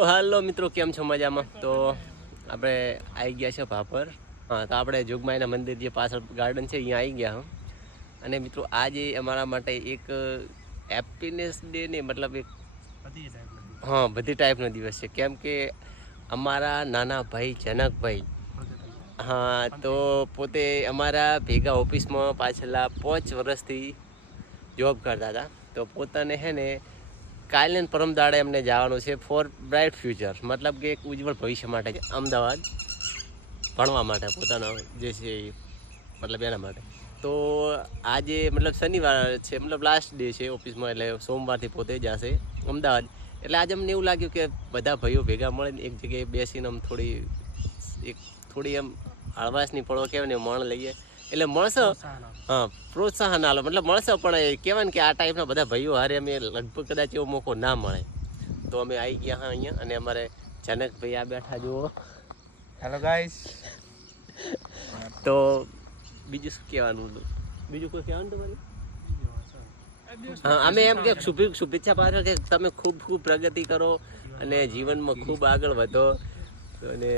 તો હાલો મિત્રો, કેમ છો? મજામાં? તો આપણે આવી ગયા છે ભાપર. હા, તો આપણે જોગમાઈના મંદિર જે પાછળ ગાર્ડન છે અહીંયા આવી ગયા. અને મિત્રો આજે અમારા માટે એક હેપીનેસ ડે ને મતલબ એક બધી ટાઈપનો દિવસ છે. કેમ કે અમારા નાના ભાઈ જનકભાઈ, હા, તો પોતે અમારા ભેગા ઓફિસમાં પાછલા 5 વર્ષથી જોબ કરતા હતા. તો પોતાને હે ને કાલે ને પરમ દાડે એમને જવાનું છે ફોર બ્રાઇટ ફ્યુચર, મતલબ કે એક ઉજ્જવળ ભવિષ્ય માટે અમદાવાદ ભણવા માટે, પોતાનો જે છે મતલબ એના માટે. તો આજે મતલબ શનિવાર છે, મતલબ લાસ્ટ ડે છે ઓફિસમાં, એટલે સોમવારથી પોતે જશે અમદાવાદ. એટલે આજે અમને એવું લાગ્યું કે બધા ભાઈઓ ભેગા મળીને એક જગ્યાએ બેસીને આમ થોડી એમ હળવાશની પડો કહેવાય ને મણ લઈએ એટલે મળશે. હા, પ્રોત્સાહન આલો મતલબ મળશે, પણ કહેવાય ને કે આ ટાઈપના બધા ભાઈઓ હારે અમે લગભગ કદાચ એવો મોકો ના મળે. તો અમે આવી ગયા હા અહીંયા, અને અમારે જનકભાઈ આ બેઠા જુઓ. Hello guys. તો બીજું શું કહેવાનું હતું? બીજું કોઈ કહેવાનું તમારે? હા, અમે એમ કે શુભેચ્છા પાછળ કે તમે ખૂબ પ્રગતિ કરો અને જીવનમાં ખૂબ આગળ વધો. અને